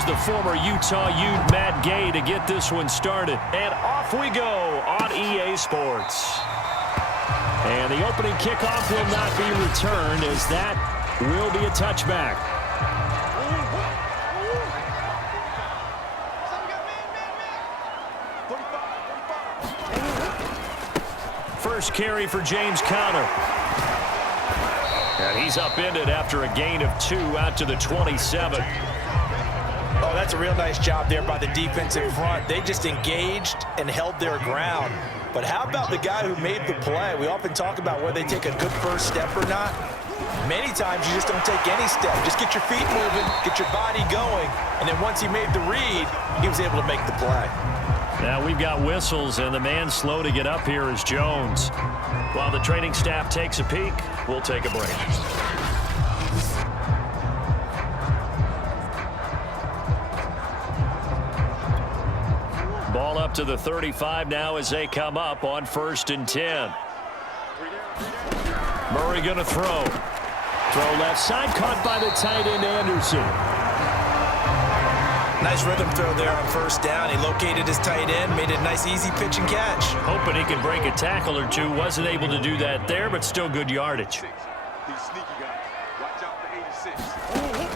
here's the former Utah Ute Matt Gay to get this one started. And off we go on EA Sports. And the opening kickoff will not be returned, as that will be a touchback. First carry for James Conner. And he's upended after a gain of 2 out to the 27. Oh, that's a real nice job there by the defensive front. They just engaged and held their ground. But how about the guy who made the play? We often talk about whether they take a good first step or not. Many times you just don't take any step. Just get your feet moving, get your body going, and then once he made the read, he was able to make the play. Now we've got whistles, and the man slow to get up here is Jones. While the training staff takes a peek, we'll take a break. Ball up to the 35 now as they come up on 1st and 10. Murray going to throw. Throw left side, caught by the tight end Anderson. Nice rhythm throw there on 1st down. He located his tight end, made a nice easy pitch and catch. Hoping he could break a tackle or two. Wasn't able to do that there, but still good yardage.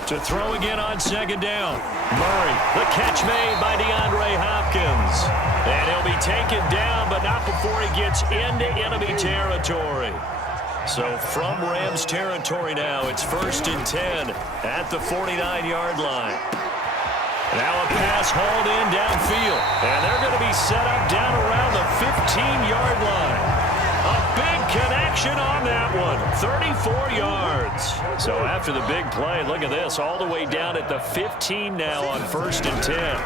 To throw again on 2nd down. Murray, the catch made by DeAndre Hopkins. And he'll be taken down, but not before he gets into enemy territory. So from Rams territory now, it's 1st and 10 at the 49-yard line. Now a pass hauled in downfield. And they're going to be set up down around the 15-yard line. A big connection on that one. 34 yards. So after the big play, look at this. All the way down at the 15 now on 1st and 10.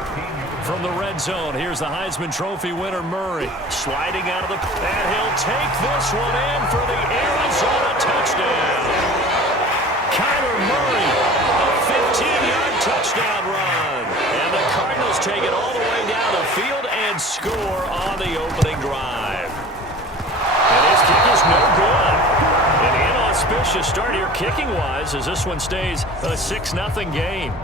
From the red zone, here's the Heisman Trophy winner Murray. Sliding out of the... And he'll take this one in for the Arizona touchdown. Kyler Murray, a 15-yard touchdown run. And the Cardinals take it all the way down the field and score on the opening drive. And his kick is no good. An inauspicious start here kicking-wise as this one stays a 6-0 game.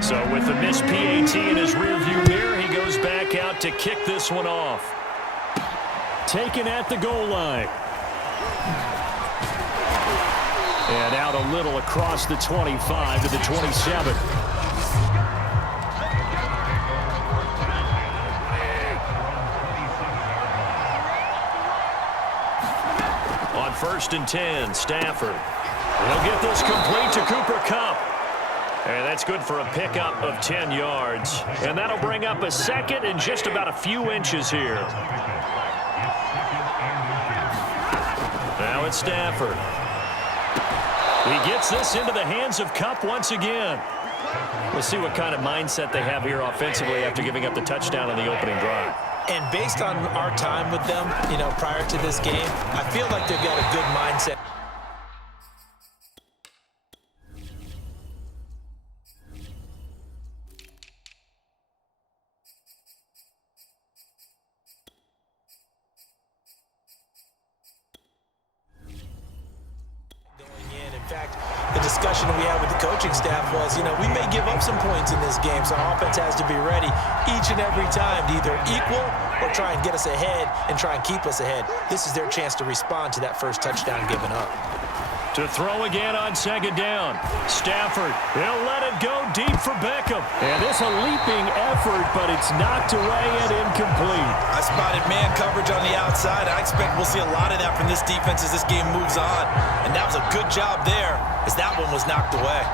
So with the missed PAT in his rearview mirror, he goes back out to kick this one off. Taken at the goal line. And out a little across the 25 to the 27. On 1st and 10, Stafford. He'll get this complete to Cooper Kupp. And that's good for a pickup of 10 yards. And that'll bring up a 2nd and just about a few inches here. Now it's Stafford. He gets this into the hands of Kupp once again. We'll see what kind of mindset they have here offensively after giving up the touchdown on the opening drive. And based on our time with them, prior to this game, I feel like they've got a good mindset. The discussion we had with the coaching staff was, we may give up some points in this game, so our offense has to be ready each and every time to either equal or try and get us ahead and try and keep us ahead. This is their chance to respond to that first touchdown given up. To throw again on 2nd down. Stafford, he'll let it go deep for Beckham. And it's a leaping effort, but it's knocked away and incomplete. I spotted man coverage on the outside. I expect we'll see a lot of that from this defense as this game moves on. And that was a good job there as that one was knocked away.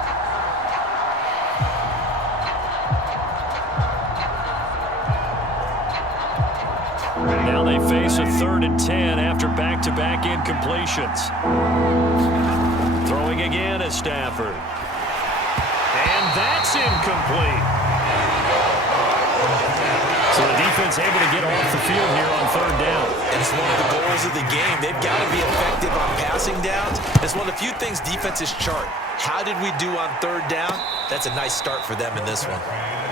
Now they face a 3rd and 10 after back-to-back incompletions. Throwing again is Stafford. And that's incomplete. So the defense able to get off the field here on 3rd down. And it's one of the goals of the game. They've got to be effective on passing downs. It's one of the few things defenses chart. How did we do on 3rd down? That's a nice start for them in this one.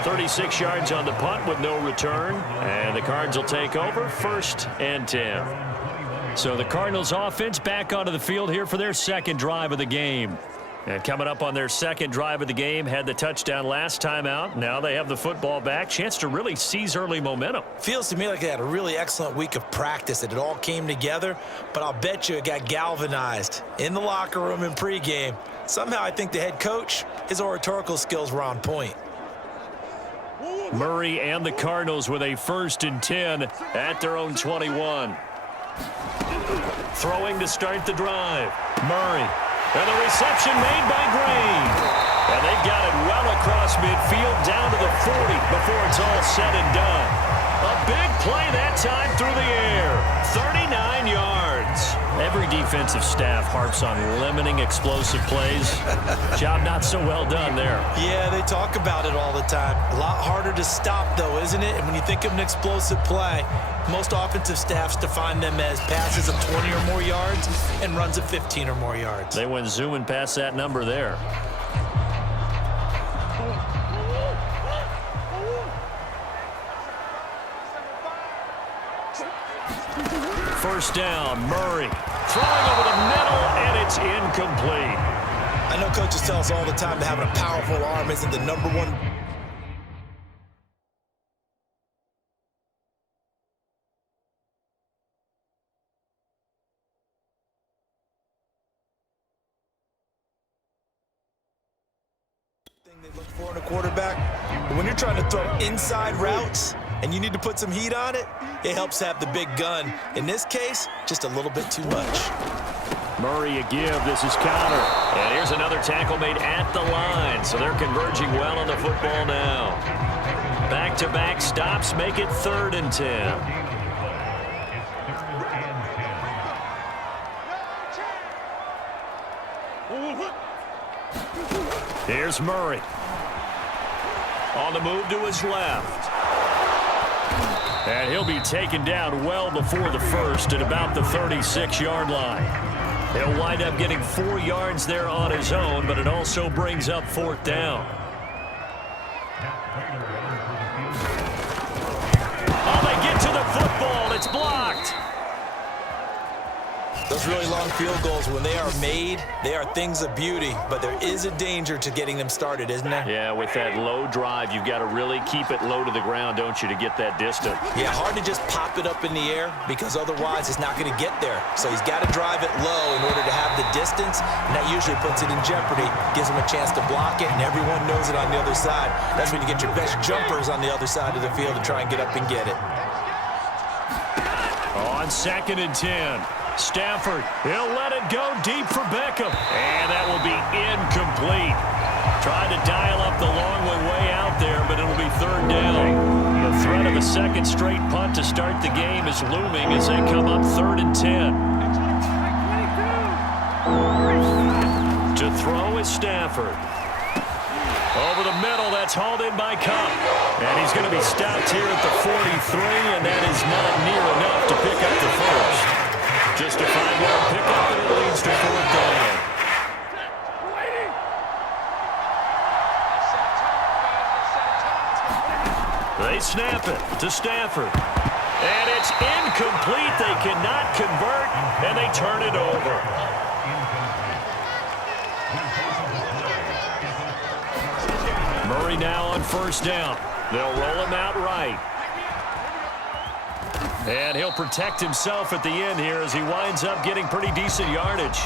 36 yards on the punt with no return. And the Cards will take over 1st and 10. So the Cardinals offense back onto the field here for their 2nd drive of the game. And coming up on their second drive of the game, had the touchdown last time out. Now they have the football back. Chance to really seize early momentum. Feels to me like they had a really excellent week of practice. It all came together, but I'll bet you it got galvanized in the locker room in pregame. Somehow I think the head coach, his oratorical skills were on point. Murray and the Cardinals with a 1st and 10 at their own 21. Throwing to start the drive. Murray. And the reception made by Green. And they've got it well across midfield down to the 40 before it's all said and done. A big play that time through the air. 39 yards. Every defensive staff harps on limiting explosive plays. Job not so well done there. Yeah, they talk about it all the time. A lot harder to stop, though, isn't it? And when you think of an explosive play, most offensive staffs define them as passes of 20 or more yards and runs of 15 or more yards. They went zooming past that number there. First down, Murray. Throwing over the middle, and it's incomplete. I know coaches tell us all the time that having a powerful arm isn't the number one thing they look for in a quarterback. But when you're trying to throw inside routes and you need to put some heat on it, it helps have the big gun. In this case, just a little bit too much. Murray a give. This is counter. And here's another tackle made at the line. So they're converging well on the football now. Back-to-back stops make it 3rd and 10. Here's Murray. On the move to his left. And he'll be taken down well before the first at about the 36-yard line. He'll wind up getting 4 yards there on his own, but it also brings up 4th down. Oh, they get to the football. It's blocked. Those really long field goals, when they are made, they are things of beauty, but there is a danger to getting them started, isn't there? Yeah, with that low drive, you've got to really keep it low to the ground, don't you, to get that distance? Yeah, hard to just pop it up in the air because otherwise it's not going to get there. So he's got to drive it low in order to have the distance, and that usually puts it in jeopardy, gives him a chance to block it, and everyone knows it on the other side. That's when you get your best jumpers on the other side of the field to try and get up and get it. On 2nd and 10. Stafford, he'll let it go deep for Beckham. And that will be incomplete. Tried to dial up the long one way out there, but it'll be 3rd down. The threat of a second straight punt to start the game is looming as they come up 3rd and 10. To throw is Stafford. Over the middle, that's hauled in by Cup. And he's going to be stopped here at the 43, and that is not near enough to pick up the first. Just a 5-yard pickup, and it leads to 4th down. They snap it to Stafford. And it's incomplete. They cannot convert, and they turn it over. Murray now on 1st down. They'll roll him out right. And he'll protect himself at the end here as he winds up getting pretty decent yardage.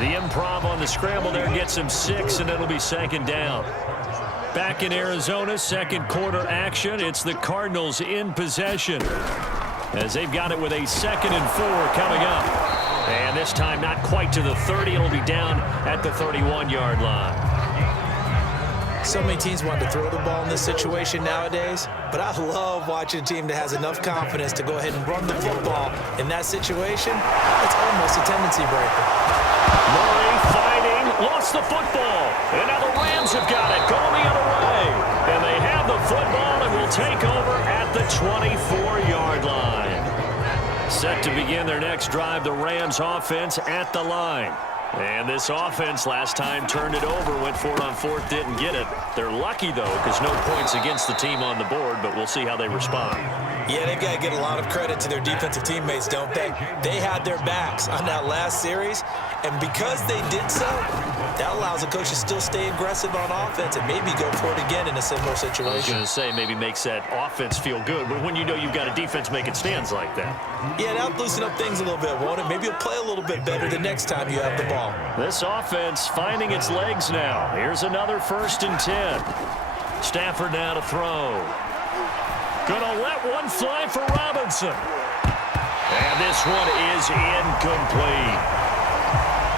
The improv on the scramble there gets him 6, and it'll be 2nd down. Back in Arizona, 2nd quarter action. It's the Cardinals in possession as they've got it with a 2nd and 4 coming up. And this time not quite to the 30. It'll be down at the 31-yard line. So many teams want to throw the ball in this situation nowadays, but I love watching a team that has enough confidence to go ahead and run the football. In that situation, it's almost a tendency breaker. Murray fighting, lost the football, and now the Rams have got it, going the other way. And they have the football and will take over at the 24-yard line. Set to begin their next drive, the Rams offense at the line. And this offense last time turned it over, went for it on 4th, didn't get it. They're lucky, though, because no points against the team on the board, but we'll see how they respond. Yeah, they've got to get a lot of credit to their defensive teammates, don't they? They had their backs on that last series, And because they did so, that allows the coach to still stay aggressive on offense and maybe go for it again in a similar situation. I was going to say maybe makes that offense feel good, but when you know you've got a defense making stands like that. Yeah, that'll loosen up things a little bit, won't it? Maybe you'll play a little bit better the next time you have the ball. This offense finding its legs now. Here's another 1st and 10. Stafford now to throw. Gonna let one fly for Robinson. And this one is incomplete.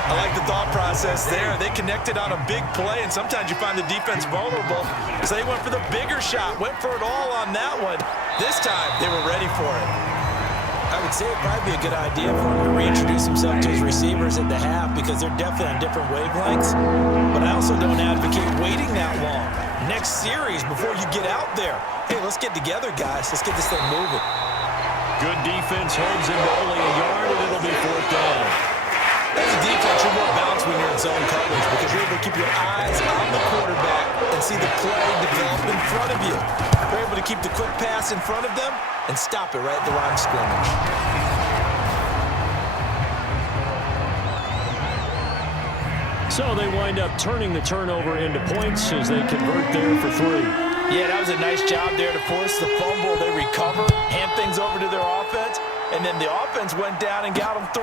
I like the thought process there. They connected on a big play, and sometimes you find the defense vulnerable. So they went for the bigger shot, went for it all on that one. This time, they were ready for it. I would say it'd probably be a good idea for him to reintroduce himself to his receivers at the half because they're definitely on different wavelengths. But I also don't advocate waiting that long. Next series, before you get out there, hey, let's get together, guys. Let's get this thing moving. Good defense holds him to only a yard, and it'll be 4th down. As a defense, you're more balanced when you're in zone coverage because you're able to keep your eyes on the quarterback and see the play develop in front of you. You're able to keep the quick pass in front of them and stop it right at the line of scrimmage. So they wind up turning the turnover into points as they convert there for 3. Yeah, that was a nice job there to force the fumble. They recover, hand things over to their offense, and then the offense went down and got them 3.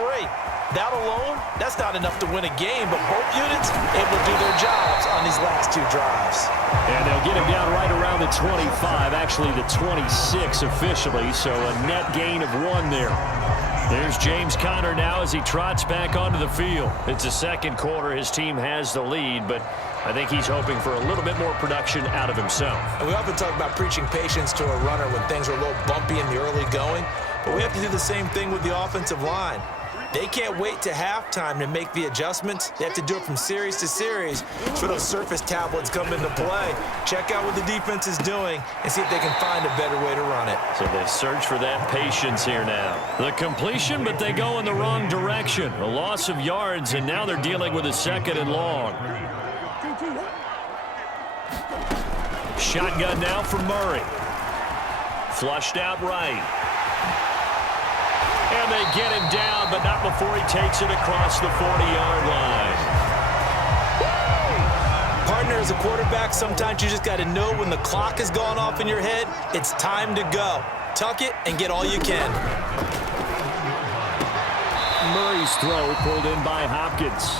That alone, that's not enough to win a game, but both units able to do their jobs on these last 2 drives. And they'll get him down right around the 25, actually the 26 officially, so a net gain of 1 there. There's James Conner now as he trots back onto the field. It's the second quarter. His team has the lead, but I think he's hoping for a little bit more production out of himself. And we often talk about preaching patience to a runner when things are a little bumpy in the early going, but we have to do the same thing with the offensive line. They can't wait to halftime to make the adjustments. They have to do it from series to series for those surface tablets come into play. Check out what the defense is doing and see if they can find a better way to run it. So they search for that patience here now. The completion, but they go in the wrong direction. A loss of yards, and now they're dealing with a 2nd and long. Shotgun now for Murray. Flushed out right. And they get him down, but not before he takes it across the 40-yard line. Partner, as a quarterback, sometimes you just got to know when the clock has gone off in your head, it's time to go. Tuck it and get all you can. Murray's throw pulled in by Hopkins.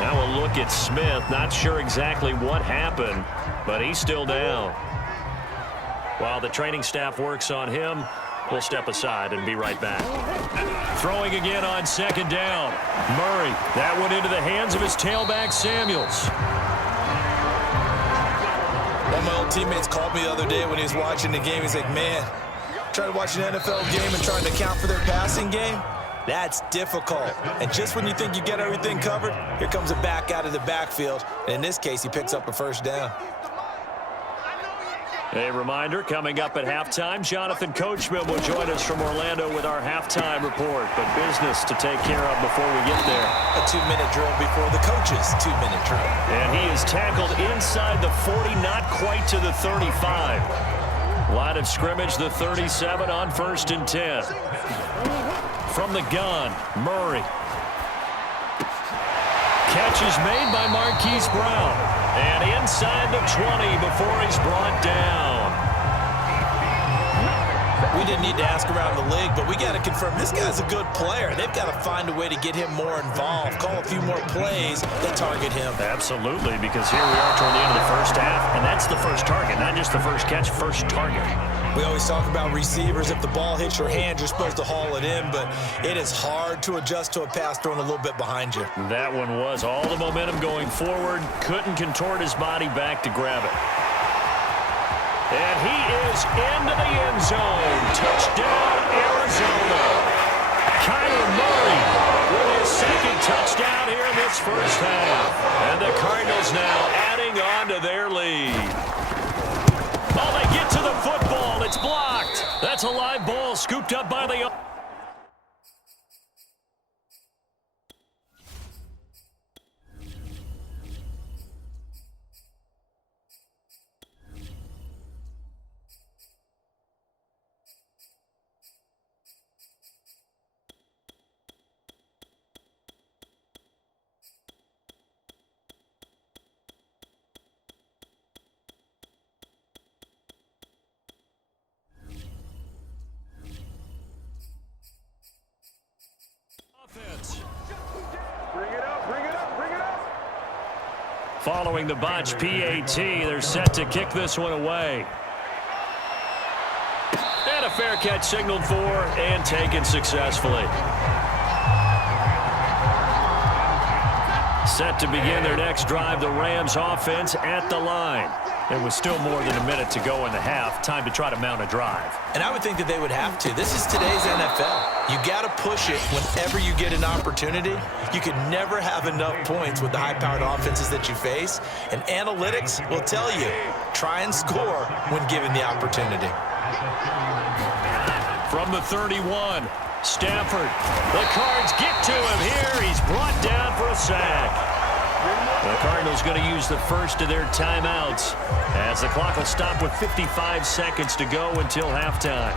Now a look at Smith. Not sure exactly what happened, but he's still down. While the training staff works on him, we'll step aside and be right back. Throwing again on 2nd down. Murray, that one into the hands of his tailback, Samuels. One of my old teammates called me the other day when he was watching the game. He's like, man, trying to watch an NFL game and trying to account for their passing game? That's difficult. And just when you think you get everything covered, here comes a back out of the backfield. And in this case, he picks up a 1st down. A reminder, coming up at halftime, Jonathan Coachman will join us from Orlando with our halftime report. But business to take care of before we get there. A 2-minute drill before the coach's 2-minute drill. And he is tackled inside the 40, not quite to the 35. Line of scrimmage, the 37 on 1st and 10. From the gun, Murray. Catch is made by Marquise Brown. And inside the 20 before he's brought down. We didn't need to ask around the league, but we got to confirm this guy's a good player. They've got to find a way to get him more involved, call a few more plays that target him. Absolutely, because here we are toward the end of the first half, and that's the first target, not just the first catch, first target. We always talk about receivers. If the ball hits your hand, you're supposed to haul it in, but it is hard to adjust to a pass thrown a little bit behind you. That one was all the momentum going forward. Couldn't contort his body back to grab it. And he is into the end zone. Touchdown, Arizona. Kyler Murray with his 2nd touchdown here in this first half. And the Cardinals now adding on to their lead. Oh, they get to the football. It's blocked. That's a live ball scooped up by the... Following the botch PAT, they're set to kick this one away. And a fair catch signaled for and taken successfully. Set to begin their next drive, the Rams offense at the line. There was still more than a minute to go in the half. Time to try to mount a drive. And I would think that they would have to. This is today's NFL. You got to push it whenever you get an opportunity. You can never have enough points with the high-powered offenses that you face. And analytics will tell you, try and score when given the opportunity. From the 31, Stafford. The Cards get to him here. He's brought down for a sack. The Cardinals going to use the first of their timeouts as the clock will stop with 55 seconds to go until halftime.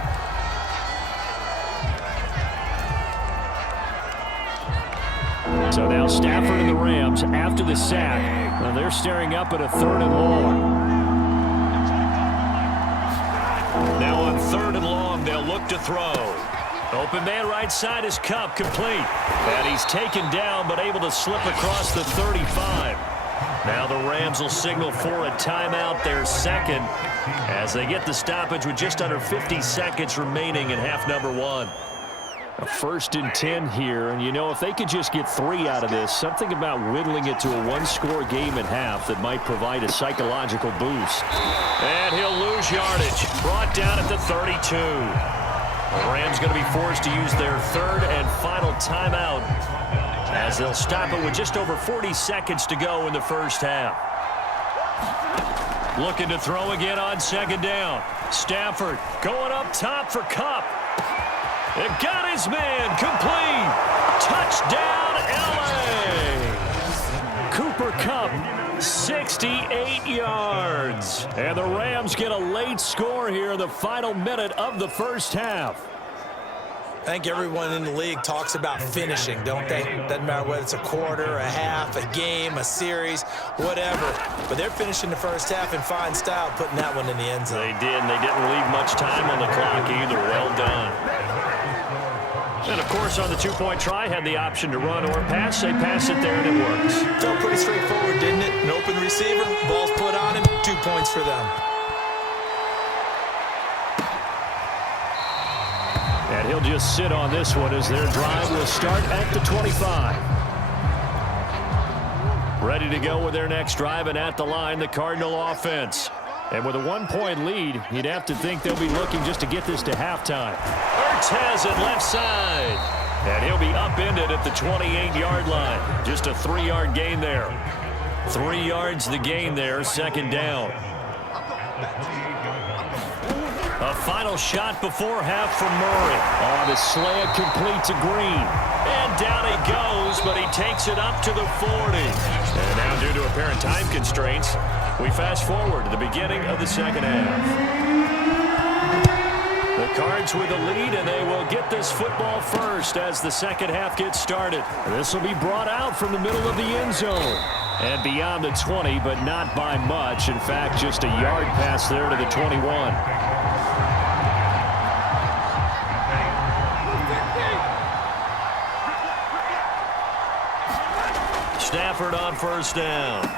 So now Stafford and the Rams after the sack. Well, they're staring up at a 3rd and long. Now on 3rd and long, they'll look to throw. Open man right side is Kupp, complete. And he's taken down but able to slip across the 35. Now the Rams will signal for a timeout, their second, as they get the stoppage with just under 50 seconds remaining in half number 1. A 1st and 10 here, and you know, if they could just get 3 out of this, something about whittling it to a 1-score game at half that might provide a psychological boost. And he'll lose yardage, brought down at the 32. The Rams going to be forced to use their 3rd and final timeout as they'll stop it with just over 40 seconds to go in the first half. Looking to throw again on 2nd down. Stafford going up top for Kupp. It got his man complete. Touchdown, L.A. Cooper Kupp, 68 yards. And the Rams get a late score here in the final minute of the first half. I think everyone in the league talks about finishing, don't they? Doesn't matter whether it's a quarter, a half, a game, a series, whatever. But they're finishing the first half in fine style, putting that one in the end zone. They did, and they didn't leave much time on the clock either. Well done. And, of course, on the 2-point try, had the option to run or pass. They pass it there, and it works. Felt pretty straightforward, didn't it? An open receiver, ball's put on him, 2 points for them. And he'll just sit on this one as their drive will start at the 25. Ready to go with their next drive, and at the line, the Cardinal offense. And with a 1-point lead, you'd have to think they'll be looking just to get this to halftime. Ertz has it left side. And he'll be upended at the 28-yard line. Just a 3-yard gain there. 3 yards the gain there, 2nd down. A final shot before half from Murray. Oh, the slant complete to Green. And down he goes, but he takes it up to the 40. And now, due to apparent time constraints, we fast forward to the beginning of the second half. The Cards with the lead, and they will get this football first as the second half gets started. This will be brought out from the middle of the end zone. And beyond the 20, but not by much. In fact, just a yard pass there to the 21. Stafford on 1st down.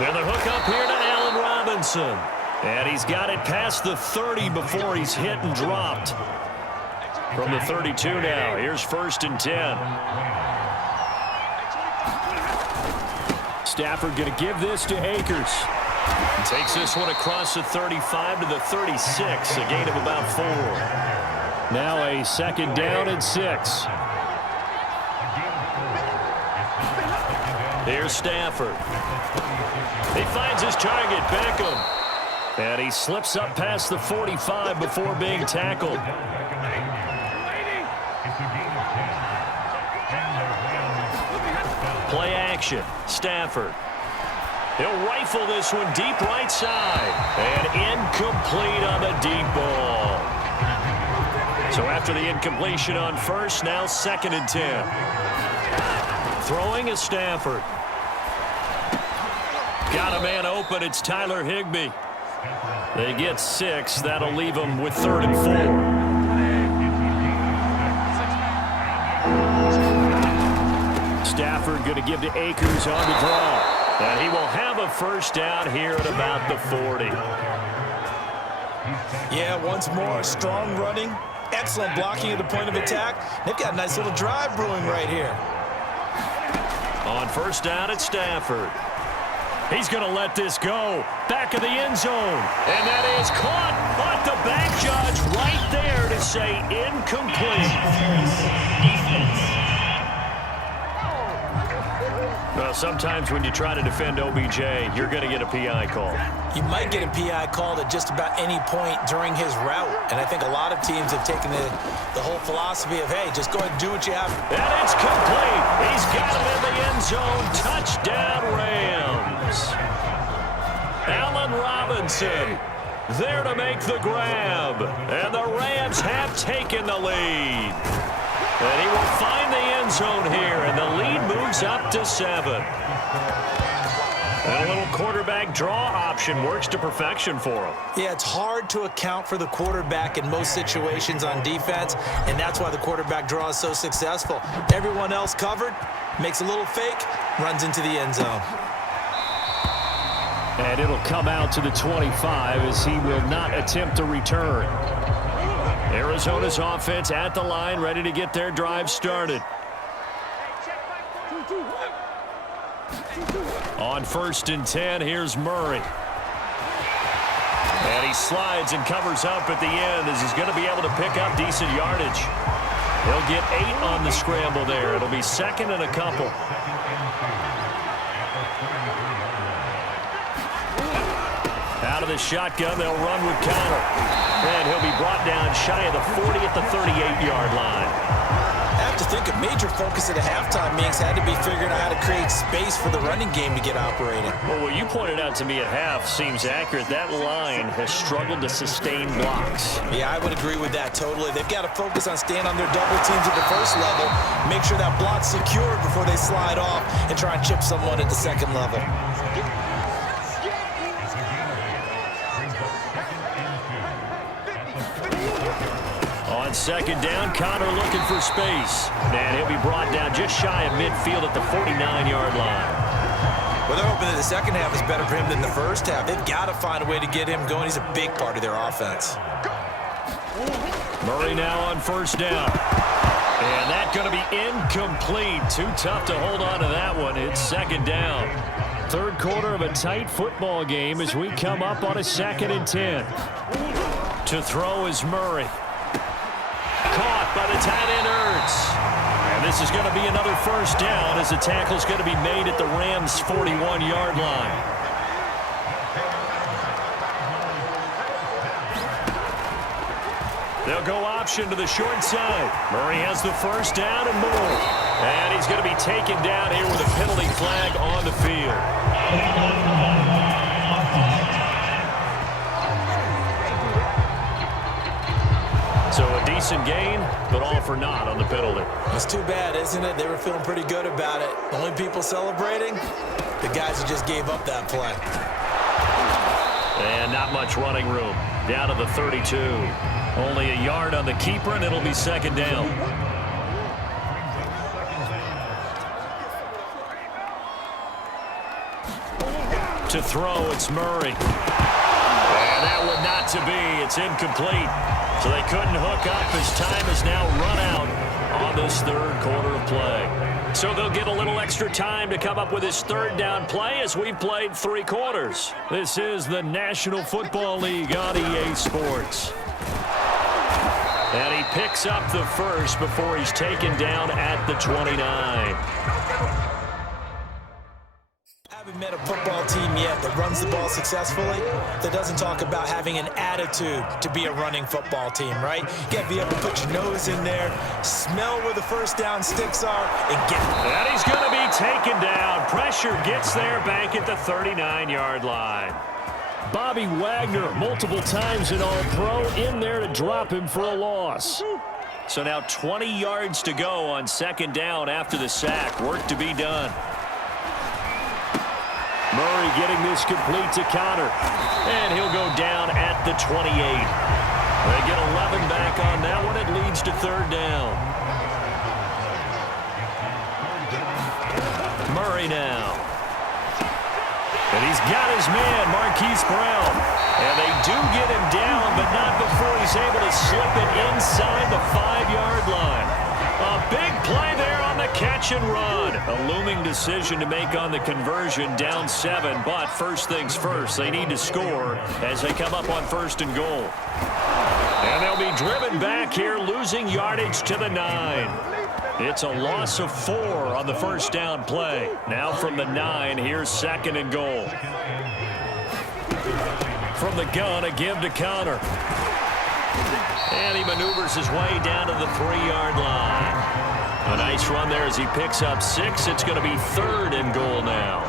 And the hook up here to Allen Robinson. And he's got it past the 30 before he's hit and dropped. From the 32 now, here's 1st and 10. Stafford going to give this to Akers. Takes this one across the 35 to the 36, a gain of about 4. Now a 2nd down and 6. Here's Stafford. He finds his target, Beckham. And he slips up past the 45 before being tackled. Play action. Stafford. He'll rifle this one deep right side. And incomplete on the deep ball. So after the incompletion on 1st, now 2nd and 10. Throwing is Stafford. Got a man open. It's Tyler Higbee. They get 6. That'll leave them with 3rd and 4. Stafford going to give to Akers on the draw. And he will have a first down here at about the 40. Yeah, once more, strong running, excellent blocking at the point of attack. They've got a nice little drive brewing right here. On first down at Stafford. He's going to let this go. Back of the end zone. And that is caught. But the back judge right there to say incomplete. Well, sometimes when you try to defend OBJ, you're going to get a PI call. You might get a PI called at just about any point during his route. And I think a lot of teams have taken the whole philosophy of, hey, just go ahead and do what you have. And it's complete. He's got him in the end zone. Touchdown, Rams. Allen Robinson there to make the grab. And the Rams have taken the lead. And he will find the end zone here, and the lead moves up to 7. And a little quarterback draw option works to perfection for him. Yeah, it's hard to account for the quarterback in most situations on defense, and that's why the quarterback draw is so successful. Everyone else covered, makes a little fake, runs into the end zone. And it'll come out to the 25 as he will not attempt to return. Arizona's offense at the line, ready to get their drive started. On 1st and 10, here's Murray. And he slides and covers up at the end as he's going to be able to pick up decent yardage. He'll get 8 on the scramble there. It'll be 2nd and a couple. Out of the shotgun, they'll run with Connor. And he'll be brought down shy of the 40 at the 38-yard line. I have to think a major focus at a halftime meetings had to be figuring out how to create space for the running game to get operating. Well, what you pointed out to me at half seems accurate. That line has struggled to sustain blocks. Yeah, I would agree with that totally. They've got to focus on staying on their double teams at the first level, make sure that block's secured before they slide off and try and chip someone at the second level. On 2nd down, Connor looking for space. And he'll be brought down just shy of midfield at the 49-yard line. Well, they're hoping that the second half is better for him than the first half. They've got to find a way to get him going. He's a big part of their offense. Murray now on 1st down. And that's going to be incomplete. Too tough to hold on to that one. It's 2nd down. 3rd quarter of a tight football game as we come up on a 2nd and 10. To throw is Murray. Caught by the tight end Ertz. And this is going to be another first down as the tackle's going to be made at the Rams' 41-yard line. They'll go option to the short side. Murray has the first down and more. And he's going to be taken down here with a penalty flag on the field. So a decent gain, but all for naught on the penalty. It's too bad, isn't it? They were feeling pretty good about it. The only people celebrating, the guys who just gave up that play. And not much running room. Down to the 32. Only a yard on the keeper, and it'll be 2nd down. To throw, it's Murray. And that one not to be. It's incomplete. So they couldn't hook up as time is now run out on this 3rd quarter of play. So they'll get a little extra time to come up with his 3rd down play as we've played 3 quarters. This is the National Football League on EA Sports. And he picks up the first before he's taken down at the 29. Haven't met a football team yet that runs the ball successfully, that doesn't talk about having an attitude to be a running football team, right? You got to be able to put your nose in there, smell where the first down sticks are, and get it. And he's going to be taken down. Pressure gets there back at the 39-yard line. Bobby Wagner, multiple times an All-Pro, in there to drop him for a loss. So now 20 yards to go on 2nd down after the sack. Work to be done. Murray getting this complete to Connor. And he'll go down at the 28. They get 11 back on that one. It leads to 3rd down. Murray now. And he's got his man, Marquise Brown. And they do get him down, but not before he's able to slip it inside the 5-yard line. A big play there on the catch and run. A looming decision to make on the conversion, down 7. But first things first, they need to score as they come up on 1st and goal. And they'll be driven back here, losing yardage to the 9. It's a loss of 4 on the first down play. Now from the 9, here's 2nd and goal. From the gun, a give to Connor. And he maneuvers his way down to the 3-yard line. A nice run there as he picks up 6. It's going to be 3rd and goal now.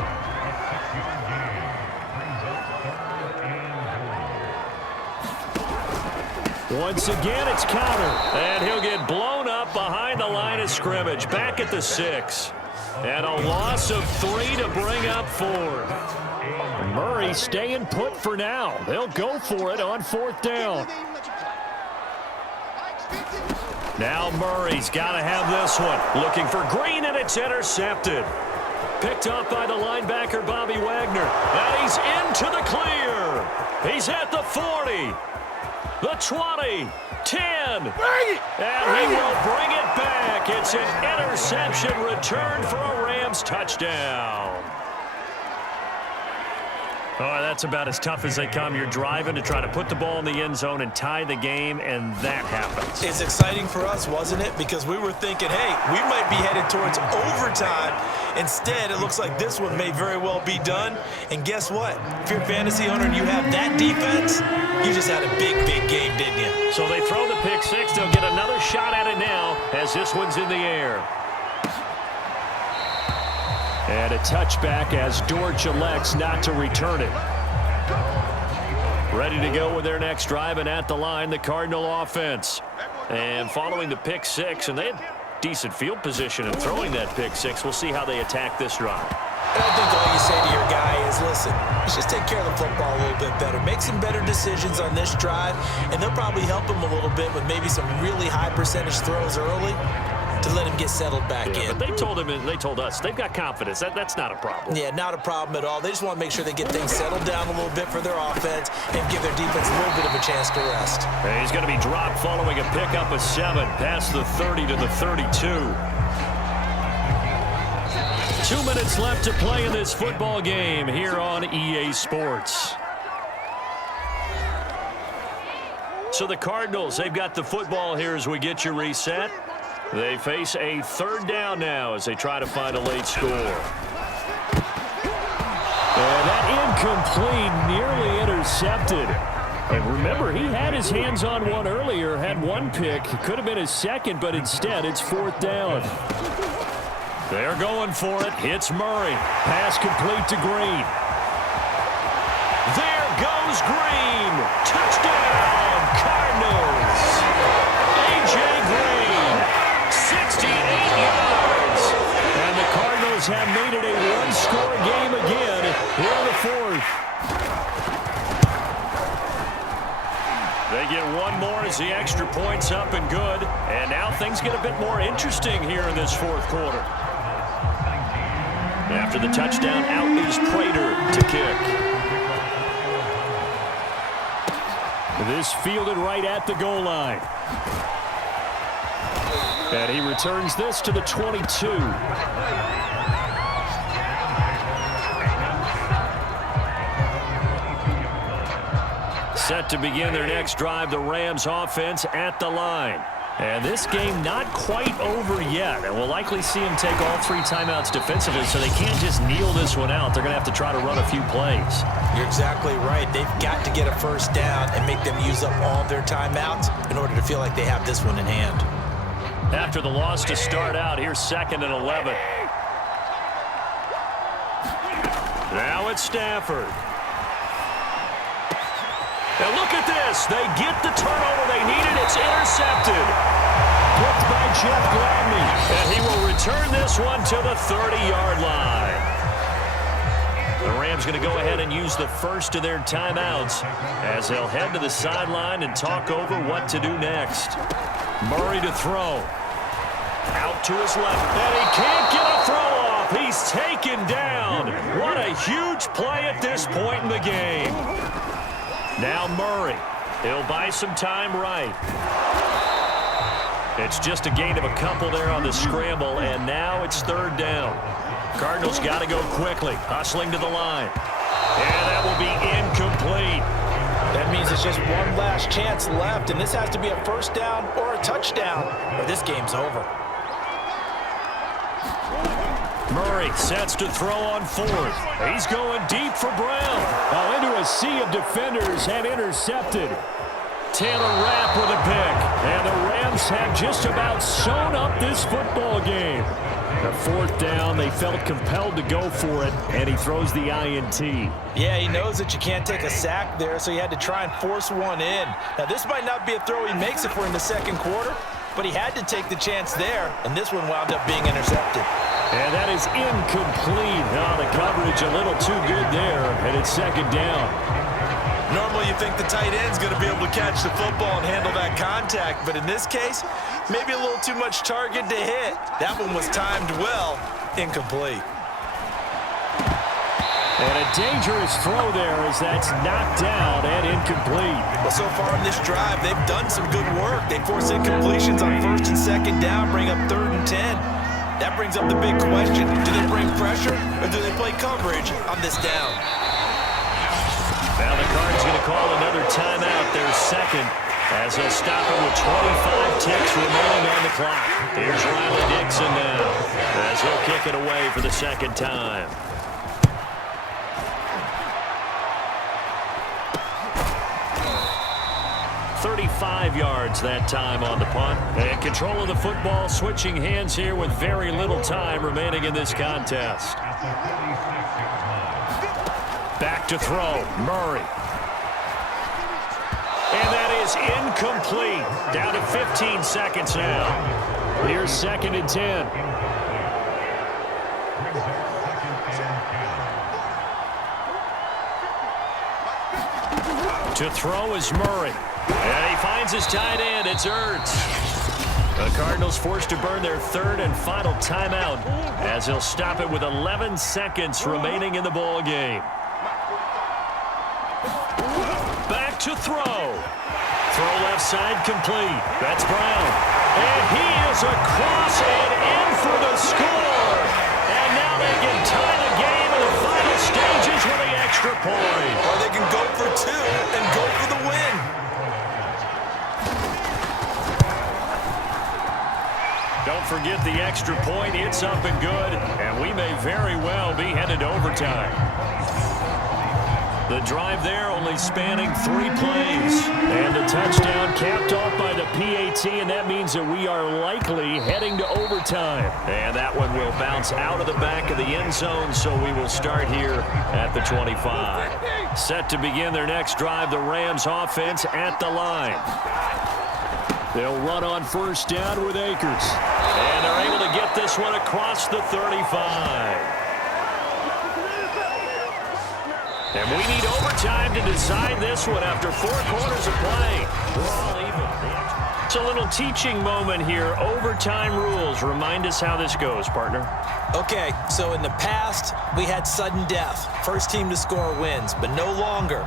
Once again, it's Connor. And he'll get blown up behind the line of scrimmage. Back at the 6. And a loss of 3 to bring up 4th. Murray staying put for now. They'll go for it on 4th down. Now Murray's got to have this one. Looking for Green, and it's intercepted. Picked up by the linebacker, Bobby Wagner. And he's into the clear. He's at the 40. The 20. 10. And he will bring it back. It's an interception return for a Rams touchdown. Oh, that's about as tough as they come. You're driving to try to put the ball in the end zone and tie the game, and that happens. It's exciting for us, wasn't it? Because we were thinking, hey, we might be headed towards overtime. Instead, it looks like this one may very well be done. And guess what? If you're a fantasy owner and you have that defense, you just had a big, big game, didn't you? So they throw the pick 6. They'll get another shot at it now as this one's in the air. And a touchback as Dortch elects not to return it. Ready to go with their next drive, and at the line, the Cardinal offense. And following the pick 6, and they had decent field position in throwing that pick 6. We'll see how they attack this drive. And I think all you say to your guy is, listen, let's just take care of the football a little bit better. Make some better decisions on this drive, and they'll probably help him a little bit with maybe some really high percentage throws early to let him get settled back in. But they told him, and they told us, they've got confidence. That's not a problem. Yeah, not a problem at all. They just want to make sure they get things settled down a little bit for their offense and give their defense a little bit of a chance to rest. And he's going to be dropped following a pickup of 7 past the 30 to the 32. 2 minutes left to play in this football game here on EA Sports. So the Cardinals, they've got the football here as we get you reset. They face a 3rd down now as they try to find a late score. And that incomplete, nearly intercepted. And remember, he had his hands on one earlier, had 1 pick. It could have been his 2nd, but instead it's 4th down. They're going for it. Hits Murray. Pass complete to Green. There goes Green. Touchdown, Cardinals. A.J. Green, 68 yards. And the Cardinals have made it a 1-score game again here in the 4th. They get 1 more as the extra point's up and good. And now things get a bit more interesting here in this 4th quarter. After the touchdown, out is Prater to kick. This fielded right at the goal line. And he returns this to the 22. Set to begin their next drive, the Rams offense at the line. And this game not quite over yet. And we'll likely see him take all 3 timeouts defensively, so they can't just kneel this one out. They're going to have to try to run a few plays. You're exactly right. They've got to get a 1st down and make them use up all their timeouts in order to feel like they have this one in hand. After the loss to start out, here's 2nd and 11. Now it's Stafford. And look at this. They get the turnover they needed. It's intercepted. Picked by Jeff Gladney. And he will return this one to the 30-yard line. The Rams going to go ahead and use the first of their timeouts as they'll head to the sideline and talk over what to do next. Murray to throw. Out to his left. And he can't get a throw off. He's taken down. What a huge play at this point in the game. Now Murray. He'll buy some time right. It's just a gain of a couple there on the scramble, and now it's third down. Cardinals got to go quickly, hustling to the line. And that will be incomplete. That means it's just one last chance left, and this has to be a first down or a touchdown, or this game's over. Murray sets to throw on fourth. He's going deep for Brown. Oh, into a sea of defenders and intercepted. Taylor Rapp with a pick. And the Rams have just about sewn up this football game. The fourth down, they felt compelled to go for it, and he throws the INT. Yeah, he knows that you can't take a sack there, so he had to try and force one in. Now, this might not be a throw he makes if we're in the second quarter, but he had to take the chance there, and this one wound up being intercepted. And that is incomplete. Oh, the coverage a little too good there, and it's second down. Normally you think the tight end's going to be able to catch the football and handle that contact, but in this case, maybe a little too much target to hit. That one was timed well, incomplete. And a dangerous throw there as that's knocked down and incomplete. Well, so far in this drive, they've done some good work. They force incompletions on first and second down, bring up third and 10. That brings up the big question. Do they bring pressure or do they play coverage on this down? Now the Cards going to call another timeout, their second, as they'll stop it with 25 ticks remaining on the clock. Here's Riley Dixon now as he'll kick it away for the second time. .35 yards that time on the punt. And control of the football, switching hands here with very little time remaining in this contest. Back to throw, Murray. And that is incomplete. Down to 15 seconds now. Here's second and 10. To throw is Murray. And he finds his tight end. It's Ertz. The Cardinals forced to burn their third and final timeout as they'll stop it with 11 seconds remaining in the ball game. Back to throw. Throw left side complete. That's Brown. And he is across and in for the score. And now they can tie the game in the final stages with the extra point. Or they can go for two and go for the win. Don't forget the extra point. It's up and good. And we may very well be headed to overtime. The drive there only spanning 3 plays. And the touchdown capped off by the PAT, and that means that we are likely heading to overtime. And that one will bounce out of the back of the end zone, so we will start here at the 25. Set to begin their next drive, the Rams offense at the line. They'll run on first down with Akers. And they're able to get this one across the 35. And we need overtime to decide this one after 4 quarters of play. We're all even. It's a little teaching moment here. Overtime rules. Remind us how this goes, partner. Okay, so in the past, we had sudden death. First team to score wins, but no longer.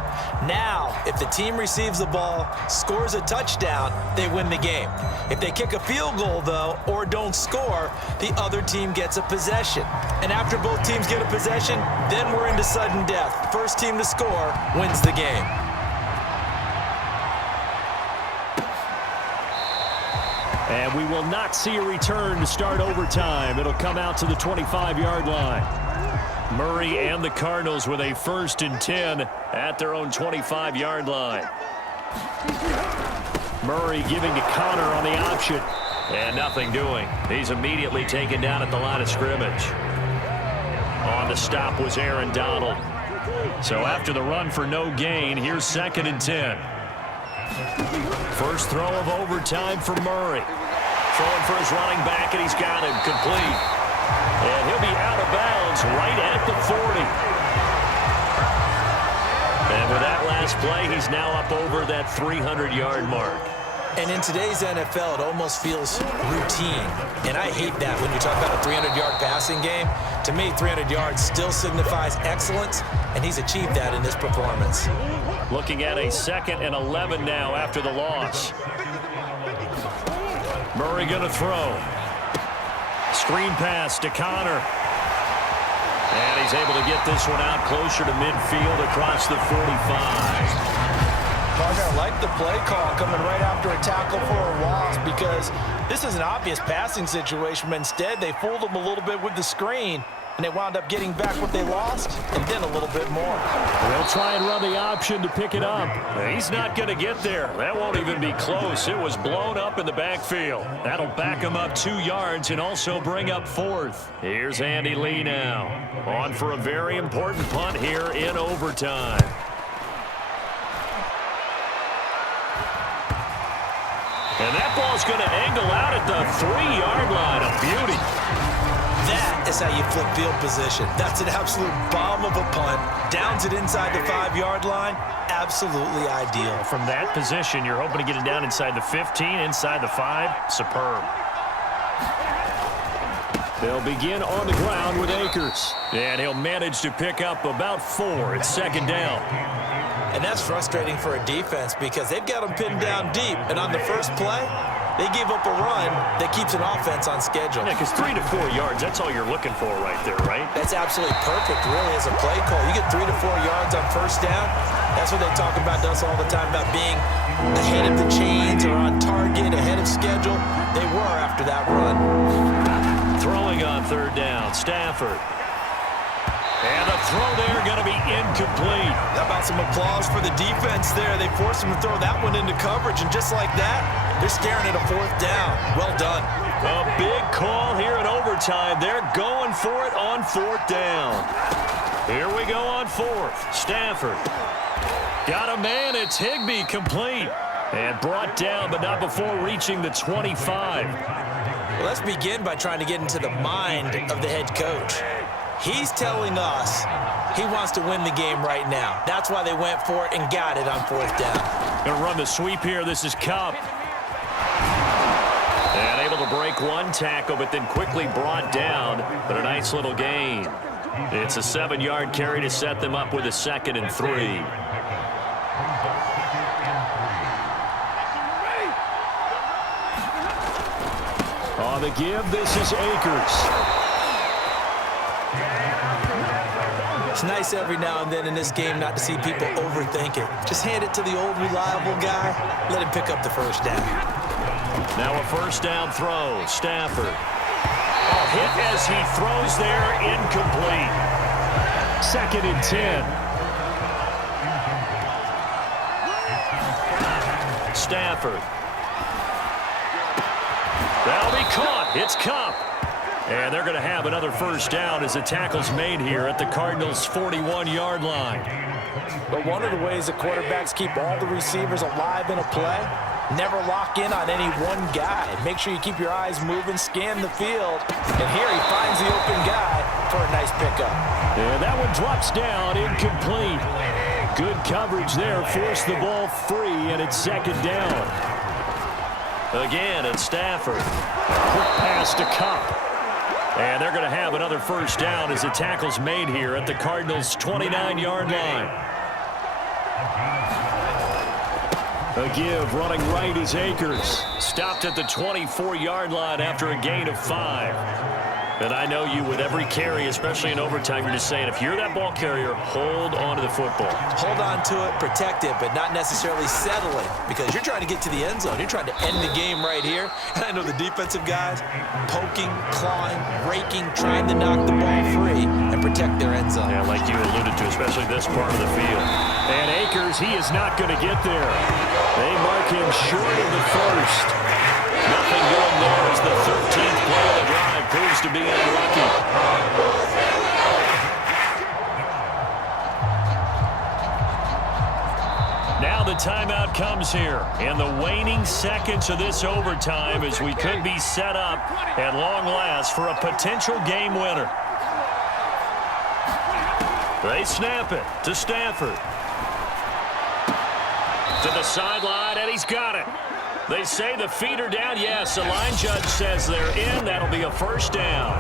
Now, if the team receives the ball, scores a touchdown, they win the game. If they kick a field goal, though, or don't score, the other team gets a possession. And after both teams get a possession, then we're into sudden death. First team to score wins the game. And we will not see a return to start overtime. It'll come out to the 25-yard line. Murray and the Cardinals with a 1st and 10 at their own 25-yard line. Murray giving to Connor on the option. And nothing doing. He's immediately taken down at the line of scrimmage. On the stop was Aaron Donald. So after the run for no gain, here's 2nd and 10. First throw of overtime for Murray. Throwing for his running back, and he's got him complete. And he'll be out of bounds right at the 40. And with that last play, he's now up over that 300-yard mark. And in today's NFL, it almost feels routine. And I hate that when you talk about a 300-yard passing game. To me, 300 yards still signifies excellence, and he's achieved that in this performance. Looking at a 2nd and 11 now after the loss. Murray going to throw. Screen pass to Connor. And he's able to get this one out closer to midfield across the 45. I like the play call coming right after a tackle for a loss, because this is an obvious passing situation, but instead they fooled them a little bit with the screen, and they wound up getting back what they lost and then a little bit more. They'll try and run the option to pick it up. He's not going to get there. That won't even be close. It was blown up in the backfield. That'll back him up 2 yards and also bring up 4th. Here's Andy Lee now, on for a very important punt here in overtime. And that ball's going to angle out at the 3-yard line. A beauty. That is how you flip field position. That's an absolute bomb of a punt. Downs it inside the 5-yard line. Absolutely ideal. From that position, you're hoping to get it down inside the 15, inside the 5. Superb. They'll begin on the ground with Akers. And he'll manage to pick up about 4. It's 2nd down. And that's frustrating for a defense, because they've got them pinned down deep. And on the first play, they give up a run that keeps an offense on schedule. Yeah, because 3 to 4 yards, that's all you're looking for right there, right? That's absolutely perfect, really, as a play call. You get 3 to 4 yards on first down. That's what they talk about us all the time, about being ahead of the chains or on target, ahead of schedule. They were after that run. Throwing on 3rd down, Stafford. And the throw there going to be incomplete. How about some applause for the defense there? They forced him to throw that one into coverage, and just like that, they're staring at a 4th down. Well done. A big call here in overtime. They're going for it on 4th down. Here we go on 4th. Stafford. Got a man. It's Higbee, complete. And brought down, but not before reaching the 25. Well, let's begin by trying to get into the mind of the head coach. He's telling us he wants to win the game right now. That's why they went for it and got it on 4th down. Going to run the sweep here. This is Kupp. And able to break 1 tackle, but then quickly brought down. But a nice little gain. It's a 7-yard carry to set them up with a 2nd and 3. On the give, this is Akers. It's nice every now and then in this game not to see people overthink it. Just hand it to the old reliable guy. Let him pick up the first down. Now a 1st down throw. Stafford. A hit as he throws there. Incomplete. 2nd and 10. Stafford. That'll be caught. It's Kupp. And they're going to have another 1st down as the tackle's made here at the Cardinals' 41-yard line. But one of the ways the quarterbacks keep all the receivers alive in a play, never lock in on any one guy. Make sure you keep your eyes moving, scan the field. And here he finds the open guy for a nice pickup. And that one drops down, incomplete. Good coverage there, forced the ball free, and it's 2nd down. Again, it's Stafford. Quick pass to Kupp. And they're going to have another 1st down as the tackle's made here at the Cardinals' 29-yard line. A give running right is Akers. Stopped at the 24-yard line after a gain of 5. And I know you, with every carry, especially in overtime, you're just saying, if you're that ball carrier, hold on to the football. Hold on to it, protect it, but not necessarily settle it, because you're trying to get to the end zone. You're trying to end the game right here. And I know the defensive guys poking, clawing, raking, trying to knock the ball free and protect their end zone. Yeah, like you alluded to, especially this part of the field. And Akers, he is not going to get there. They mark him short of the 1st. Nothing going there as the 13th play of the drive proves to be unlucky. Now the timeout comes here in the waning seconds of this overtime, as we could be set up at long last for a potential game winner. They snap it to Stafford. To the sideline, and he's got it. They say the feet are down. Yes, the line judge says they're in. That'll be a first down.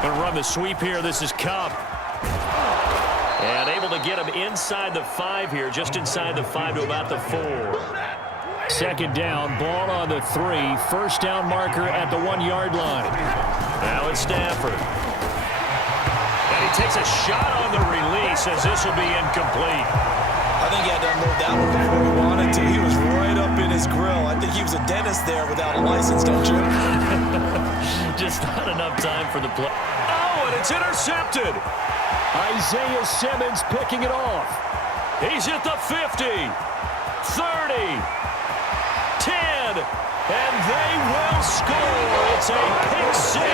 Going to run the sweep here. This is Cup. And able to get him inside the 5 here, just inside the 5 to about the 4. Second down, ball on the 3. First down marker at the 1-yard line. Now it's Stafford. And he takes a shot on the release as this will be incomplete. I think he had to unload that one before he wanted to. He was right up in his grill. I think he was a dentist there without a license, don't you? Just not enough time for the play. Oh, and it's intercepted. Isaiah Simmons picking it off. He's at the 50, 30, 10, and they will score. It's a pick 6